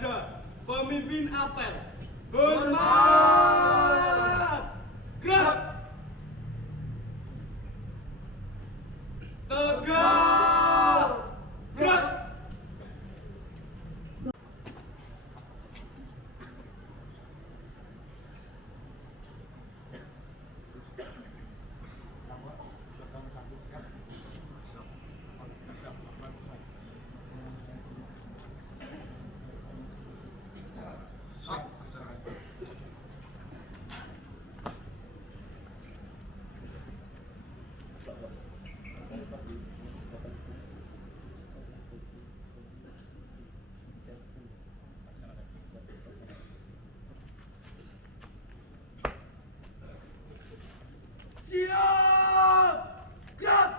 kepada pemimpin apel. Hormat! Gerak! Tegak! Gerak! Siap! Gerak!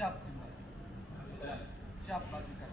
Siap, siap lanjutkan.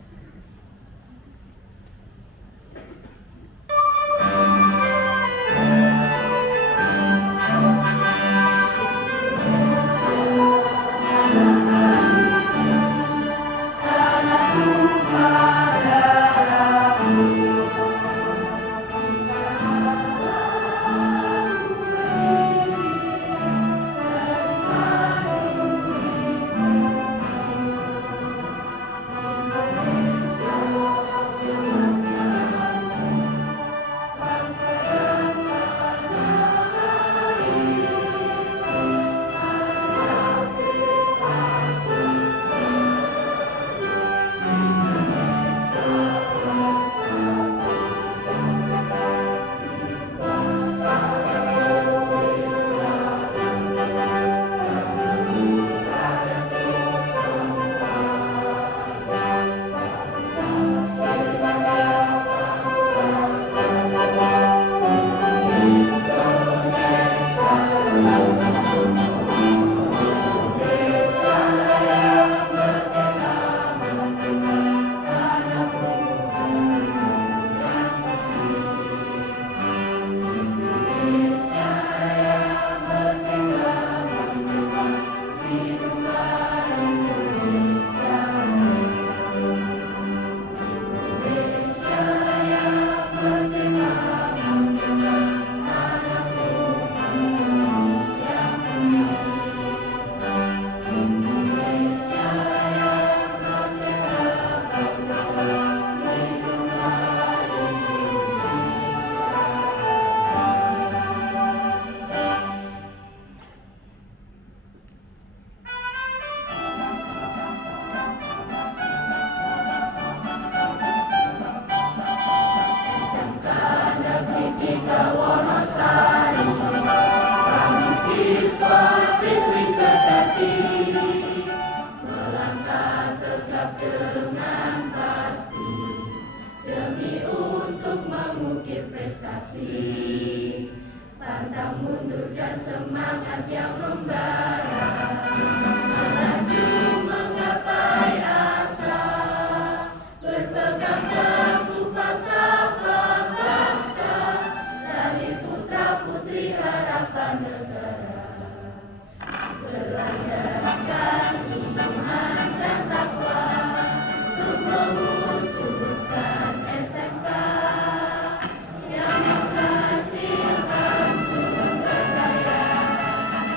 Siswa-siswi sejati melangkah tegap dengan pasti demi untuk mengukir prestasi, pantang mundur dan semangat yang membara, melaju menggapai asa, berpegang teguh falsafah bangsa, lahir putra putri harapan negara. Berlandaskan iman dan takwa untuk mewujudkan SMK yang menghasilkan sumber daya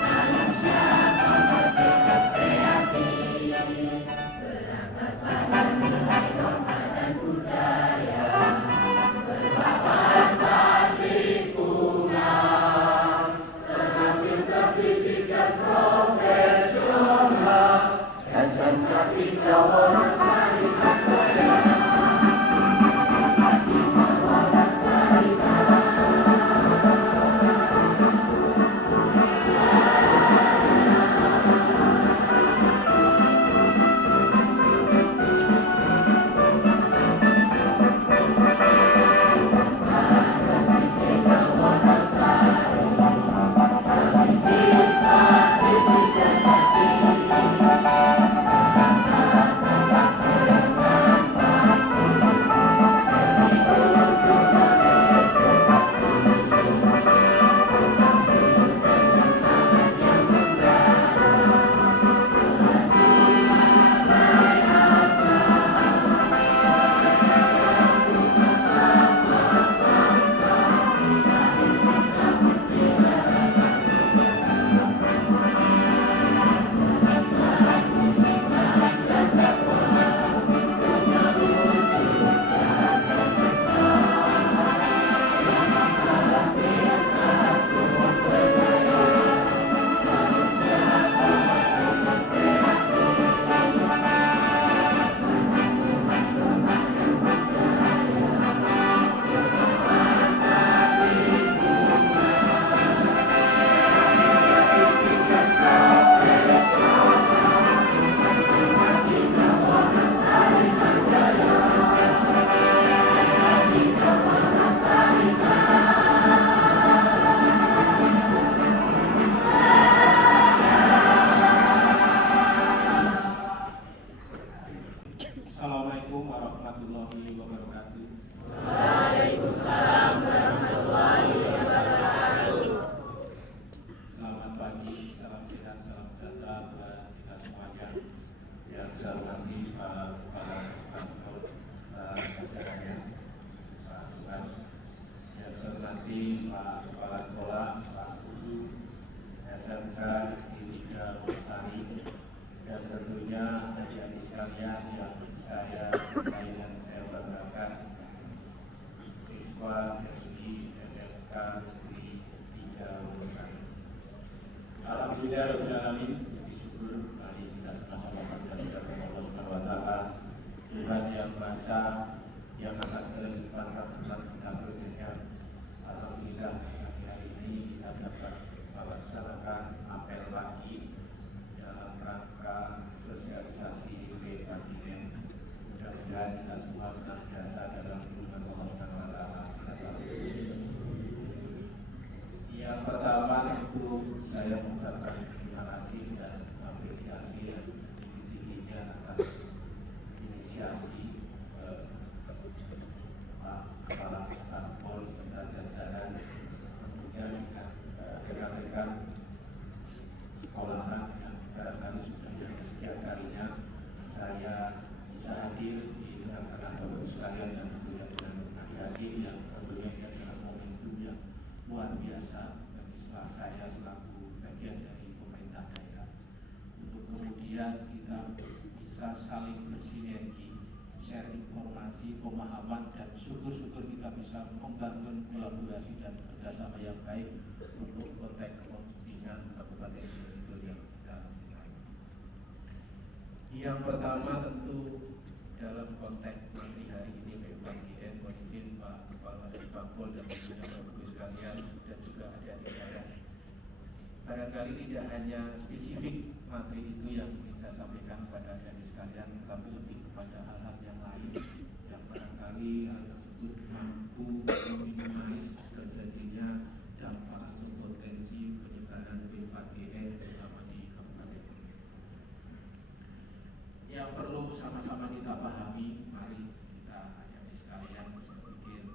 manusia kompetitif kreatif. Pak Kepala Sekolah, Pak Guru, SMK Tiga Lestari, dan tentunya adik-adik sekalian yang saya dan saya banggakan, siswa siswi SMK Negeri 3 Lestari. Alhamdulillah Rabbil Alamin, bersyukur mari kita sama-sama panjatkan Allah Subhanahu wa taala, Tuhan yang Maha, yang akan berlimpah kita berdengar. Alhamdulillah hari ini kita dapat melaksanakan apel pagi dalam rangka sosialisasi kabinet. Mudah-mudahan kita semua senantiasa dalam lindungan Allah Subhanahu wa taala. Yang pertama tentu saya mengucapkan terima kasih dan apresiasi yang tinggi-tingginya atas inisiasi Pak Kepala Satpol serta jajaran, kemudian rekan-rekan sekolahan yang barangkali sudah yang sekian kalinya saya bisa hadir di tengah-tengah Bapak sekalian, dan tentunya dengan apresiasi yang tentunya adalah momentum yang luar biasa bagi saya selaku bagian dari pemerintah daerah untuk kemudian kita bisa saling bersinergi, share informasi, pemahaman, dan syukur-syukur kita bisa membangun kolaborasi dan kerjasama yang baik untuk konteks kepentingan Kabupaten Gunung yang kita miliki. Yang pertama tentu dalam konteks nanti hari ini PUBGN, mohon izin Pak Kepala Satpol dan tentunya Bapak Ibu sekalian dan juga adik-adik saya. Barangkali tidak hanya spesifik materi itu yang ingin saya sampaikan kepada adik-adik sekalian, tetapi lebih kepada hal-hal yang lain yang barangkali hal tersebut mampu meminimalisir terjadinya dampak atau potensi penyebaran PUBGN terutama di Kabupaten ini. Yang perlu sama-sama kita pahami, mari kita adik-adik sekalian, saya pikir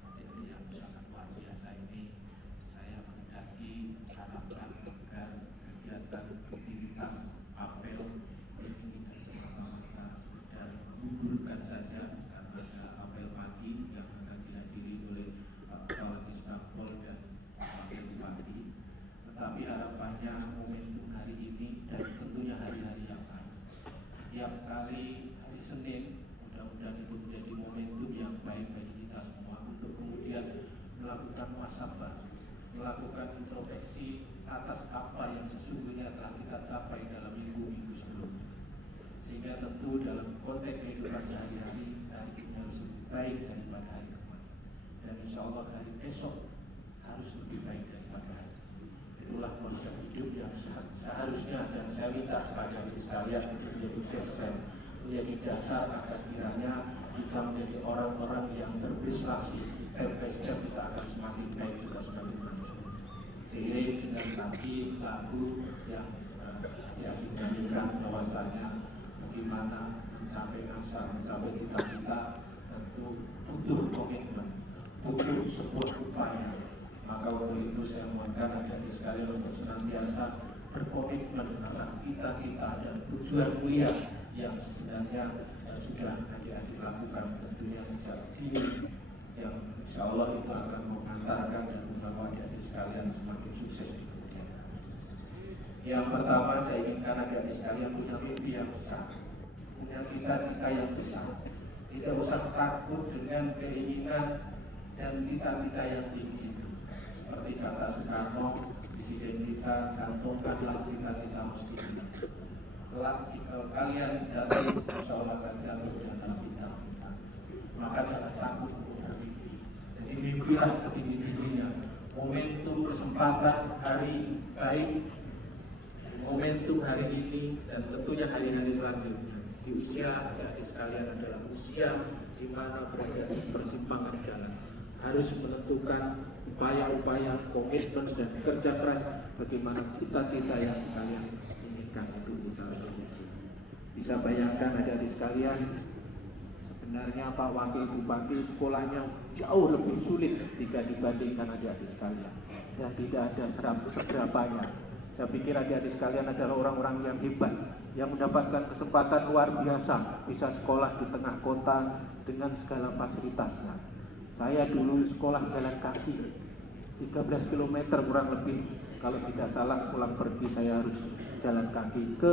materi yang sangat luar biasa ini saya menghendaki harapkan agar kegiatan aktivitas apel ini kita sama-sama kita dan gugurkan saja, karena ada apel pagi yang akan dihadiri oleh Kepala Disbangpol dan Wakil Bupati. Tetapi harapannya momentum hari ini dan tentunya hari-hari yang lain, setiap kali hari Senin, mudah-mudahan itu menjadi momentum yang baik bagi kita semua untuk kemudian melakukan muhasabah, melakukan introspeksi atas apa yang sesungguhnya telah kita capai dalam minggu-minggu sebelumnya. Sehingga tentu dalam konteks kehidupan sehari-hari, hari ini harus lebih baik daripada hari kemarin. Dan insya Allah hari besok harus lebih baik daripada hari ini. Itulah konsep hidup yang seharusnya, dan saya minta kepada sekalian untuk menjadi dasar, menjadi dasar agar kiranya kita menjadi orang-orang yang berprestasi. Step by step kita akan semakin baik juga sebagai manusia. Seiring dengan tadi lagu yang dinyanyikan bahwasanya bagaimana mencapai asa, mencapai cita-cita, tentu butuh komitmen, butuh sebuah upaya. Maka untuk itu saya mohonkan adik-adik sekalian untuk senantiasa berkomitmen atas cita-cita dan tujuan mulia yang sebenarnya sudah adik-adik lakukan, tentunya sejak dini, yang insya Allah itu akan mengantarkan dan membawa adik-adik sekalian semakin sukses di kemudian hari. Yang pertama saya inginkan adik-adik sekalian punya mimpi yang besar, punya cita-cita yang besar. Tidak usah takut dengan keinginan dan cita-cita yang tinggi. Seperti kata Soekarno, Presiden kita, gantungkanlah cita-cita mesti ini. Kelak jika kalian jatuh, insya Allah akan jatuh dalam bidang. Maka jangan takut untuk bermimpi. Jadi mimpilah setinggi-tingginya. Momentum kesempatan hari baik, momentum hari ini dan tentunya hari-hari selanjutnya. Di usia adik-adik sekalian adalah usia di mana berada di persimpangan jalan. Harus menentukan upaya-upaya, komitmen dan kerja keras bagaimana cita-cita yang kalian inginkan itu bisa terwujud. Bisa bayangkan adik-adik sekalian, sebenarnya Pak Wakil Bupati sekolahnya jauh lebih sulit jika dibandingkan adik-adik sekalian. Dan tidak ada seberapanya. Saya pikir adik-adik sekalian adalah orang-orang yang hebat, yang mendapatkan kesempatan luar biasa, bisa sekolah di tengah kota dengan segala fasilitasnya. Saya dulu sekolah jalan kaki, 13 km kurang lebih, kalau tidak salah pulang pergi saya harus jalan kaki ke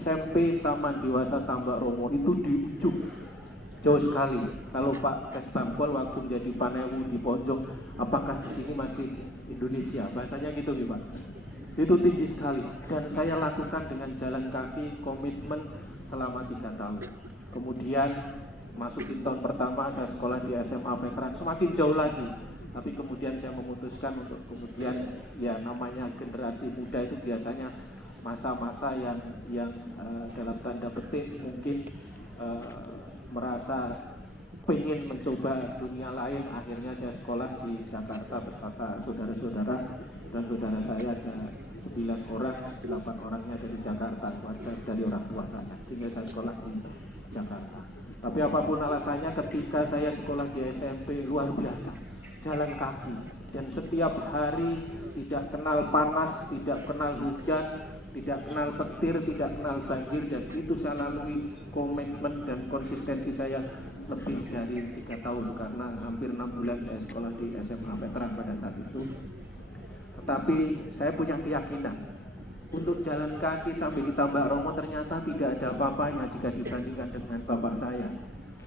SMP Taman Dewasa Tambak Romo, itu di ujung, jauh sekali. Kalau Pak Kesbangpol waktu menjadi Panewu di pojok, apakah di sini masih Indonesia? Bahasanya gitu nih Pak. Itu tinggi sekali, dan saya lakukan dengan jalan kaki, komitmen selama 3 tahun. Kemudian masukin tahun pertama saya sekolah di SMA Veteran, semakin jauh lagi. Tapi kemudian saya memutuskan untuk kemudian, ya namanya generasi muda itu biasanya masa-masa yang dalam tanda petik mungkin merasa pengen mencoba dunia lain. Akhirnya saya sekolah di Jakarta bersama saudara-saudara, dan saudara saya ada 9 orang, 8 orangnya dari Jakarta, keluarga dari orang tua saya, sehingga saya sekolah di Jakarta. Tapi apapun alasannya, ketika saya sekolah di SMP, luar biasa, jalan kaki, dan setiap hari tidak kenal panas, tidak kenal hujan, tidak kenal petir, tidak kenal banjir, dan itu saya lalui. Komitmen dan konsistensi saya lebih dari 3 tahun, karena hampir 6 bulan saya sekolah di SMA Veteran pada saat itu. Tetapi saya punya keyakinan untuk jalan kaki sampai di Tambak Romo ternyata tidak ada apa-apanya jika dibandingkan dengan bapak saya.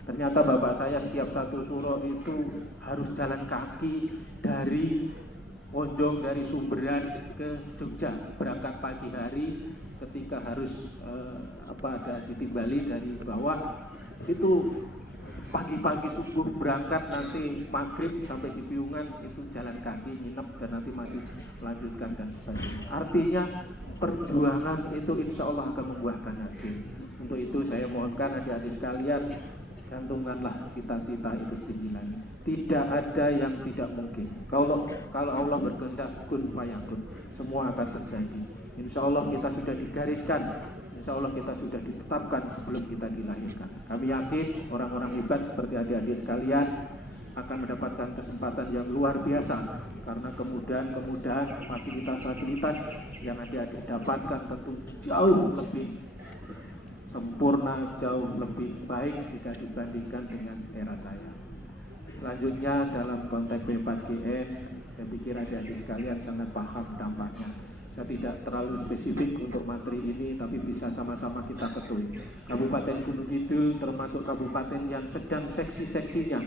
Ternyata bapak saya setiap satu suro itu harus jalan kaki dari Pojong, dari Sumberan ke Jogja, berangkat pagi hari, ketika harus ada ditimbali dari bawah, itu pagi-pagi subuh berangkat, nanti maghrib sampai di Piungan itu jalan kaki, nginep, dan nanti masih lanjutkan dan sebagainya. Artinya perjuangan itu insya Allah akan membuahkan hasil. Untuk itu saya mohonkan adik-adik sekalian, gantungkanlah cita-cita itu tinggi lagi. Tidak ada yang tidak mungkin. Kalau Allah berkehendak, kun fayakun, semua akan terjadi. Insya Allah kita sudah digariskan, insya Allah kita sudah ditetapkan sebelum kita dilahirkan. Kami yakin orang-orang hebat seperti adik-adik sekalian akan mendapatkan kesempatan yang luar biasa, karena kemudahan fasilitas-fasilitas yang adik-adik dapatkan tentu jauh lebih sempurna, jauh lebih baik jika dibandingkan dengan era saya. Selanjutnya dalam konteks B4GN, saya pikir adik-adik sekalian sangat paham dampaknya. Saya tidak terlalu spesifik untuk materi ini, tapi bisa sama-sama kita ketahui. Kabupaten Gunung Kidul termasuk kabupaten yang sedang seksi-seksinya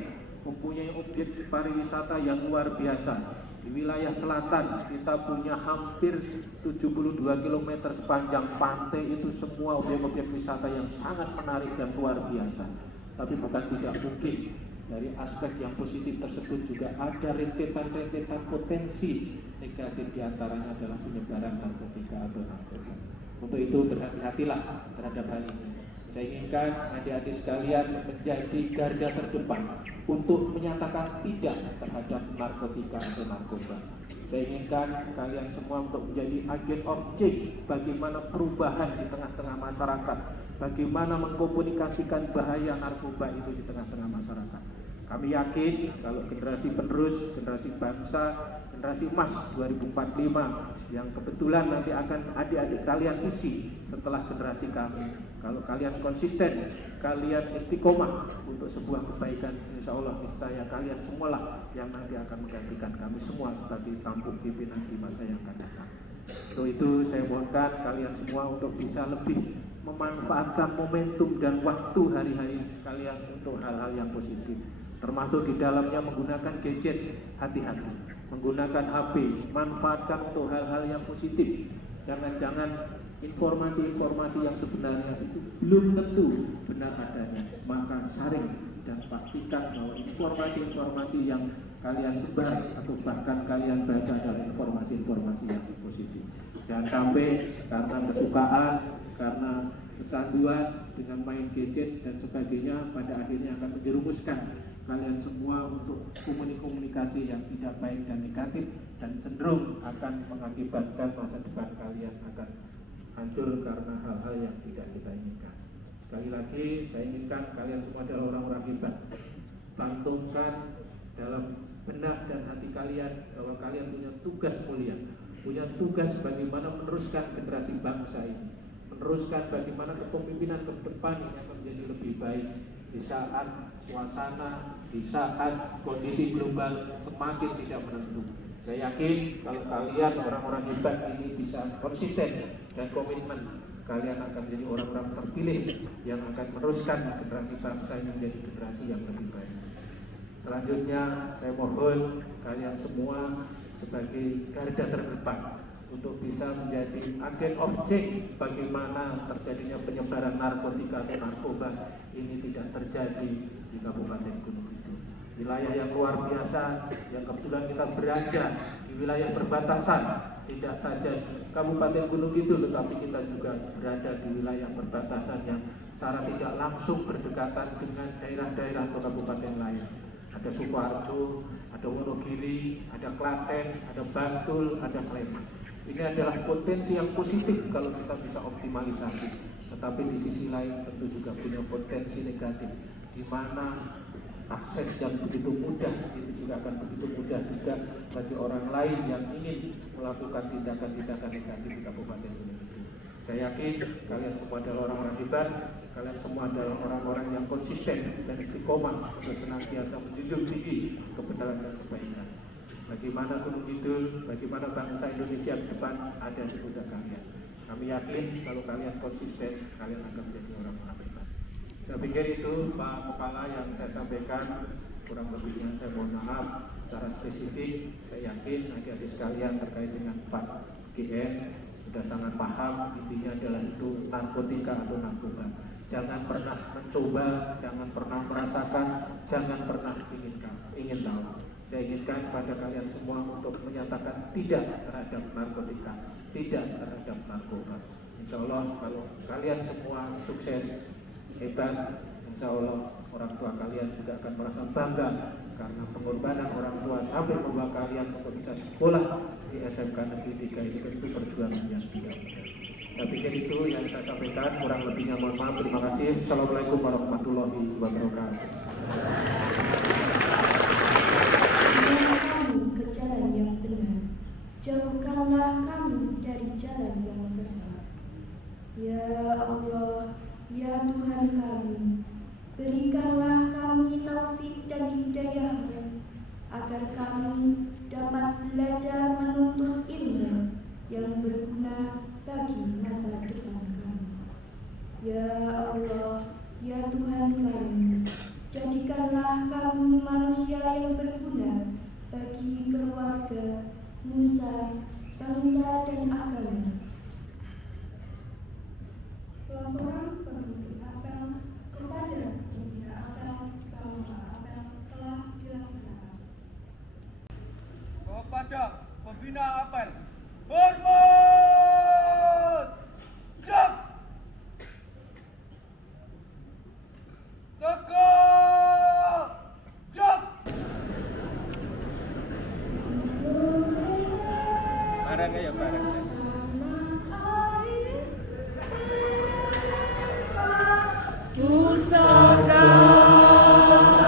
mempunyai objek pariwisata yang luar biasa. Di wilayah selatan kita punya hampir 72 km sepanjang pantai, itu semua objek-objek wisata yang sangat menarik dan luar biasa. Tapi bukan tidak mungkin dari aspek yang positif tersebut juga ada rentetan-rentetan potensi negatif, diantaranya adalah penyebaran narkotika atau narkoba. Untuk itu berhati-hatilah terhadap hal ini. Saya inginkan adik-adik sekalian menjadi garda terdepan untuk menyatakan tidak terhadap narkotika atau narkoba. Saya inginkan kalian semua untuk menjadi agen of change, bagaimana perubahan di tengah-tengah masyarakat, bagaimana mengkomunikasikan bahaya narkoba itu di tengah-tengah masyarakat. Kami yakin kalau generasi penerus, generasi bangsa, generasi emas 2045 yang kebetulan nanti akan adik-adik kalian isi setelah generasi kami, kalau kalian konsisten, kalian istiqomah untuk sebuah kebaikan, insya Allah niscaya kalian semualah yang nanti akan menggantikan kami semua sebagai tampuk pimpinan di masa yang akan datang. Untuk itu saya mohonkan kalian semua untuk bisa lebih memanfaatkan momentum dan waktu hari-hari kalian untuk hal-hal yang positif, termasuk di dalamnya menggunakan gadget, hati-hati, menggunakan HP, manfaatkan untuk hal-hal yang positif. Jangan-jangan informasi-informasi yang sebenarnya itu belum tentu benar adanya, maka saring dan pastikan bahwa informasi-informasi yang kalian sebar atau bahkan kalian baca adalah informasi-informasi yang positif. Jangan sampai karena kesukaan, karena kecanduan dengan main gadget dan sebagainya, pada akhirnya akan menjerumuskan kalian semua untuk komunikasi yang tidak baik dan negatif, dan cenderung akan mengakibatkan masa depan kalian akan hancur karena hal-hal yang tidak kita inginkan. Sekali lagi saya inginkan kalian semua adalah orang-orang hebat. Cantumkan dalam benak dan hati kalian bahwa kalian punya tugas mulia, punya tugas bagaimana meneruskan generasi bangsa ini, meneruskan bagaimana kepemimpinan ke depan ini akan menjadi lebih baik di saat suasana, di saat kondisi global semakin tidak menentu, Saya yakin kalau kalian orang-orang hebat ini bisa konsisten dan komitmen, kalian akan menjadi orang-orang terpilih yang akan meneruskan generasi bangsa ini menjadi generasi yang lebih baik. Selanjutnya saya mohon kalian semua sebagai garda terdepan untuk bisa menjadi agen of change bagaimana terjadinya penyebaran narkotika atau narkoba ini tidak terjadi di Kabupaten Gunung Kidul. Wilayah yang luar biasa yang kebetulan kita berada di wilayah perbatasan, tidak saja Kabupaten Gunung Kidul tetapi kita juga berada di wilayah perbatasan yang secara tidak langsung berdekatan dengan daerah-daerah atau kabupaten lain. Ada Sukoharjo, ada Wonogiri, ada Klaten, ada Bantul, ada Sleman. Ini adalah potensi yang positif kalau kita bisa optimalisasi. Tetapi di sisi lain tentu juga punya potensi negatif, di mana akses yang begitu mudah itu juga akan begitu mudah juga bagi orang lain yang ingin melakukan tindakan-tindakan negatif di Kabupaten Gunung Kidul. Saya yakin kalian semua adalah orang-orang hebat, kalian semua adalah orang-orang yang konsisten dan istiqomah untuk senantiasa menjunjung tinggi kebenaran dan kebaikan. Bagaimana Gunung Kidul, bagaimana bangsa Indonesia ke depan ada di pundak kalian. Kami yakin kalau kalian konsisten, kalian akan menjadi orang-orang hebat. Saya pikir itu Pak Kepala yang saya sampaikan, kurang lebihnya saya mohon maaf. Secara spesifik, saya yakin adik-adik sekalian terkait dengan 4GN sudah sangat paham, intinya adalah itu narkotika atau narkoba. Jangan pernah mencoba, jangan pernah merasakan, jangan pernah ingin tahu. Saya inginkan pada kalian semua untuk menyatakan tidak terhadap narkotika, tidak terhadap narkoba. Insya Allah kalau kalian semua sukses, hebat, insya Allah orang tua kalian juga akan merasa bangga karena pengorbanan orang tua sampai membawa kalian untuk bisa sekolah di SMK Negeri 3 ini tentu perjuangan yang tidak mudah. Saya pikir itu yang saya sampaikan, kurang lebihnya mohon maaf. Terima kasih. Assalamualaikum warahmatullahi wabarakatuh. Ke jalan yang benar, jauhkanlah kami dari jalan yang sesat. Ya Allah, ya Tuhan kami, berikanlah kami taufik dan hidayah-Mu agar kami dapat belajar menuntut ilmu yang berguna bagi masa depan kami. Ya Allah, ya Tuhan kami, jadikanlah kami manusia yang berguna bagi keluarga, nusa, bangsa dan agama. Laporan pemimpin apel kepada pembina apel bahwa apel telah dilaksanakan. Kepada pembina apel, hormat! Gerak! Tegak! Gerak! Barang ya barang. Pusaka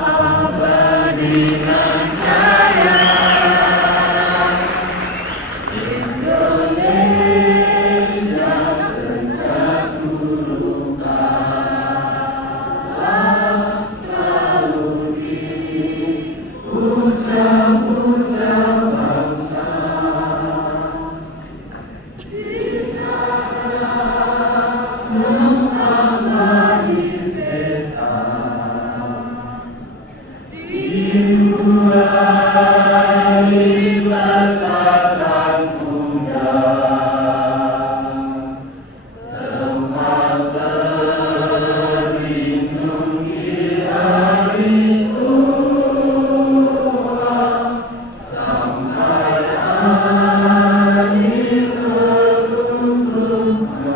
abadi nan jaya, Indonesia sejak dulu kala selalu dipuja-puja bangsa. Di saat memramai peta, dimulai besarkan kuda, tempat berlindung di hari tua, sampai akhir pertumbuhan.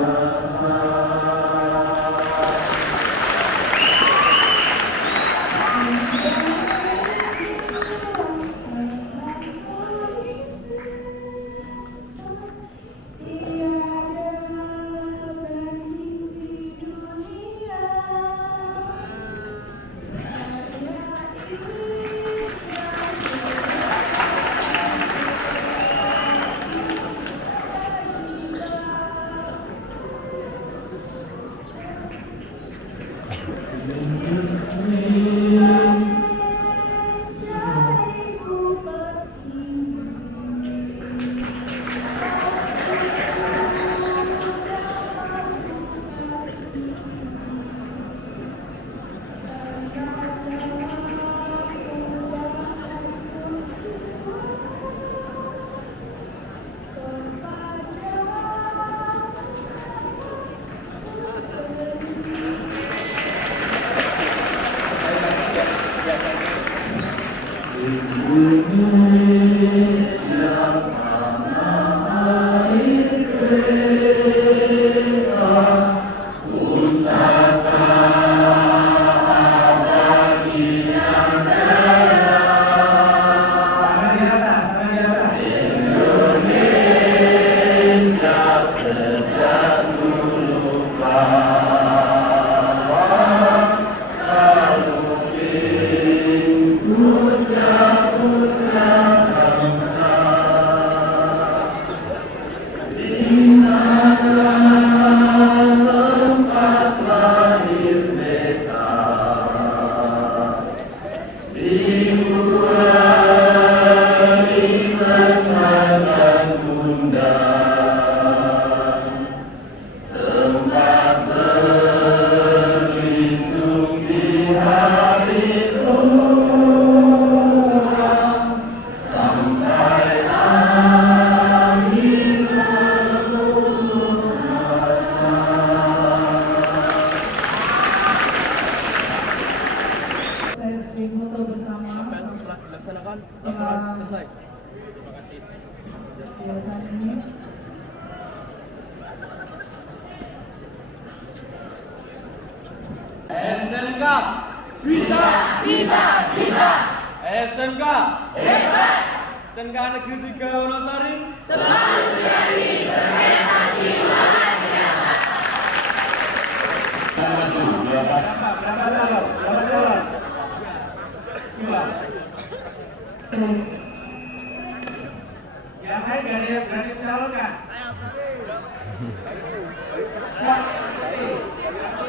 Indonesia tanah air beta, pusaka abadi yang jaya. Indonesia sejak dulu kala selalu puja-puja bangsa. Di sana tempat lahir beta, dibuai bersandar bunda, tempat berlindung di hari tua, sampai akhir sesi foto bersama Dilaksanakan. Selesai. Terima kasih. kegiatan ini. SMK bisa. SMK hebat. SMK Negeri 3 Wonosari selalu menjadi berprestasi luar biasa. Yang lain gak ada yang berani mencalonkan?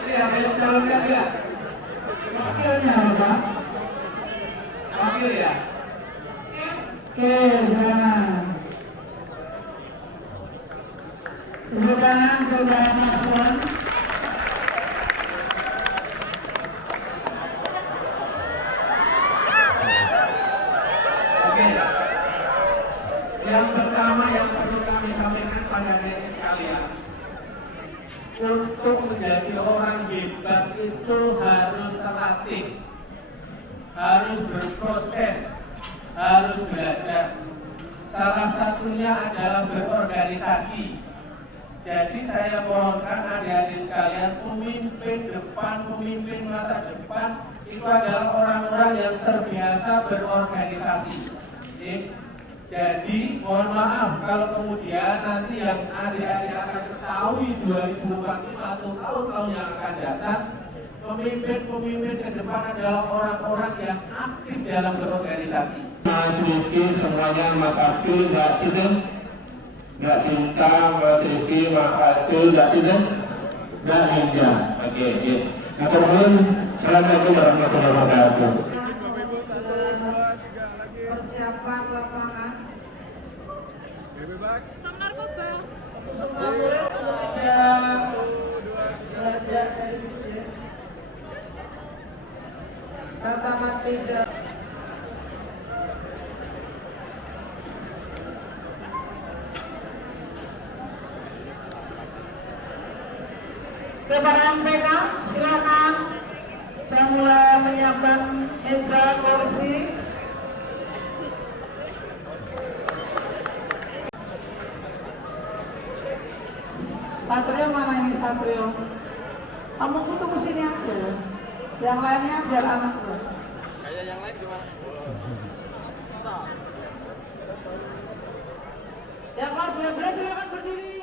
Yang lain mencalonkan ya? Wakilnya apa? Wakil ya? Oke, silakan. Tepuk tangan kepada paslon. Oke. Yang pertama yang perlu kami sampaikan pada diri sekalian, untuk menjadi orang hebat itu harus terlatih, harus berproses, harus belajar. Salah satunya adalah berorganisasi. Jadi saya mohonkan adik-adik sekalian, pemimpin depan, pemimpin masa depan itu adalah orang-orang yang terbiasa berorganisasi. Jadi mohon maaf kalau kemudian nanti yang adik-adik akan ketahui 2045 atau tahun-tahun yang akan datang, pemimpin-pemimpin ke depan adalah orang-orang yang aktif dalam berorganisasi. Mas Rizky semuanya, Mas Abdul, Mbak Siti, Mbak Sinta, Mas Rizky, Mas Abdul, Mbak Siti, Mbak Hingga. Oke. Kemudian Assalamualaikum warahmatullahi wabarakatuh. Persiapan lapangan. Bebas. Belajar dari sini. Pertama tidak. Kepada MPK, silakan kita mulai menyiapkan meja kursi. Satrio mana ini Satrio? Kamu tunggu sini aja. Yang lainnya biar anak lu. Kayak yang lain gimana? Yang kelas 12 silakan berdiri.